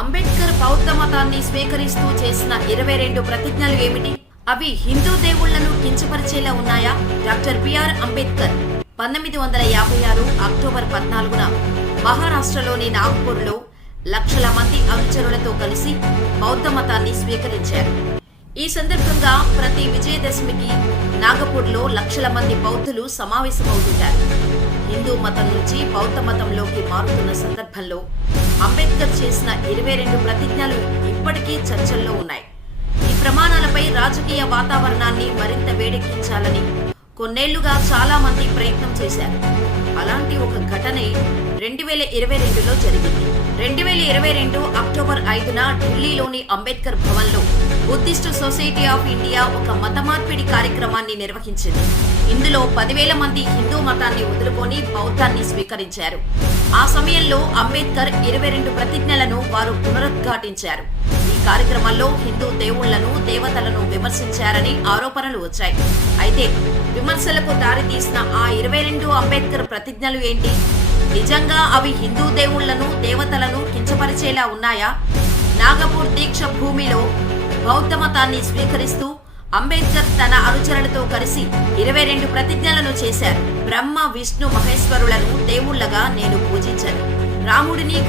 అంబేద్కర్ బౌద్ధ మతాన్ని స్వీకరిస్తూ చేసిన ఇరవై రెండు ప్రతిజ్ఞలు ఏమిటి? అవి హిందూ దేవుళ్ళను కించపరిచేలా ఉన్నాయా? డాక్టర్ బిఆర్ అంబేద్కర్ పంతొమ్మిది వందల యాభై ఆరు అక్టోబర్ పద్నాలుగున మహారాష్ట్రలోని నాగ్పూర్లో లక్షల మంది అనుచరులతో కలిసి బౌద్ధ మతాన్ని స్వీకరించారు. ఈ సందర్భంగా ప్రతి విజయదశమికి నాగపూర్లో లక్షల మంది బౌద్ధులు సమావేశమవుతుంటారు. హిందూ మతం నుంచి బౌద్ధ మతంలోకి మారుతున్న సందర్భంలో అంబేద్కర్ చేసిన ఇరవై రెండు ప్రతిజ్ఞలు ఇప్పటికీ చర్చల్లో ఉన్నాయి. ఈ ప్రమాణాలపై రాజకీయ వాతావరణాన్ని మరింత వేడెక్కించాలని కొన్నేళ్ళుగా చాలా మంది ప్రయత్నం చేశారు. అలాంటి ఒక ఘటనే రెండు వేల ఇరవై రెండులో జరిగింది. రెండు వేల ఇరవై రెండు అక్టోబర్ ఐదున ఢిల్లీలోని అంబేద్కర్ భవన్లో బుద్ధిస్ట్ సొసైటీ ఆఫ్ ఇండియా ఒక మత మార్పిడి కార్యక్రమాన్ని నిర్వహించింది. ఇందులో పదివేల మంది హిందూ మతాన్ని వదులుకొని బౌద్ధాన్ని స్వీకరించారు. ఆ సమయంలో అంబేద్కర్ ఇరవై రెండు ప్రతిజ్ఞలను వారు పునరుద్ఘాటించారు. కార్యక్రమాల్లో హిందూ దేవుళ్ళను దేవతలను విమర్శించారని ఆరోపణలు వచ్చాయి. అయితే విమర్శలకు దారితీసిన ఆ ఇరవై రెండు అంబేద్కర్ ప్రతిజ్ఞలు ఏంటి? నిజంగా అవి హిందూ దేవుళ్ళను దేవతలను కించపరిచేలా ఉన్నాయా? నాగపూర్ దీక్ష భూమిలో బౌద్ధ మతాన్ని స్వీకరిస్తూ అంబేద్కర్ తన అనుచరులతో కలిసి ఇరవై రెండు ప్రతిజ్ఞలను చేశారు. బ్రహ్మ విష్ణు మహేశ్వరులను దేవుళ్ళగా నేను పూజించను. రాముడిని